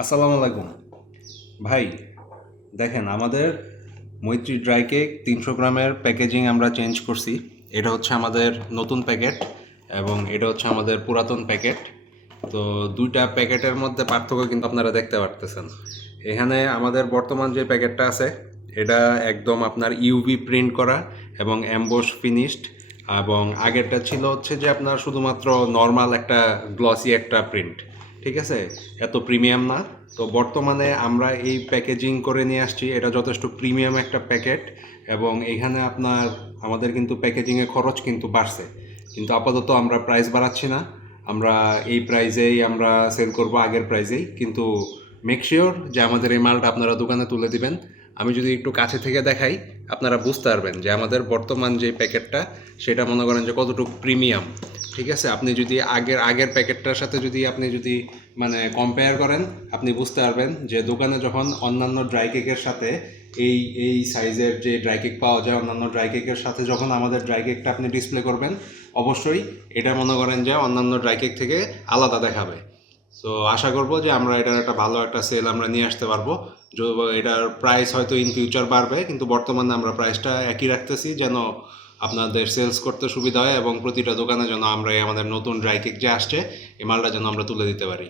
আসসালামু আলাইকুম ভাই। দেখেন, আমাদের মৈত্রী ড্রাই কেক 300 গ্রামের প্যাকেজিং আমরা চেঞ্জ করছি। এটা হচ্ছে আমাদের নতুন প্যাকেট এবং এটা হচ্ছে আমাদের পুরাতন প্যাকেট। তো দুইটা প্যাকেটের মধ্যে পার্থক্য কিন্তু আপনারা দেখতে পারতেছেন। এখানে আমাদের বর্তমান যে প্যাকেটটা আছে এটা একদম আপনার ইউভি প্রিন্ট করা এবং অ্যাম্বোস ফিনিশড, এবং আগেরটা ছিল হচ্ছে যে আপনার শুধুমাত্র নর্মাল একটা গ্লসি একটা প্রিন্ট। ঠিক আছে, এত প্রিমিয়াম না। তো বর্তমানে আমরা এই প্যাকেজিং করে নিয়ে আসছি, এটা যথেষ্ট প্রিমিয়াম একটা প্যাকেট। এবং এখানে আপনার আমাদের কিন্তু প্যাকেজিংয়ে খরচ কিন্তু বাড়ছে, কিন্তু আপাতত আমরা প্রাইস বাড়াচ্ছি না। আমরা এই প্রাইজেই আমরা সেল করব, আগের প্রাইজেই। কিন্তু মেক শিওর যে আমাদের এই মালটা আপনারা দোকানে তুলে দিবেন। আমি যদি একটু কাছে থেকে দেখাই, আপনারা বুঝতে পারবেন যে আমাদের বর্তমান যে প্যাকেটটা সেটা মনে করেন যে কতটুকু প্রিমিয়াম। ঠিক আছে, আপনি যদি আগের আগের প্যাকেটটার সাথে যদি মানে কম্পেয়ার করেন, আপনি বুঝতে পারবেন যে দোকানে যখন অন্যান্য ড্রাই কেকের সাথে এই এই সাইজের যে ড্রাই কেক পাওয়া যায়, অন্যান্য ড্রাই কেকের সাথে যখন আমাদের ড্রাই কেকটা আপনি ডিসপ্লে করবেন, অবশ্যই এটা মনে করেন যে অন্যান্য ড্রাই কেক থেকে আলাদা দেখাবে। সো আশা করব যে আমরা এটার একটা ভালো একটা সেল আমরা নিয়ে আসতে পারবো। এটার প্রাইস হয়তো ইন ফিউচার বাড়বে, কিন্তু বর্তমানে আমরা প্রাইসটা একই রাখতেছি যেন আপনাদের সেলস করতে সুবিধা হয় এবং প্রতিটা দোকানে যেন আমরা আমাদের নতুন ড্রাই কেক যে আসছে এই মালটা যেন আমরা তুলে দিতে পারি।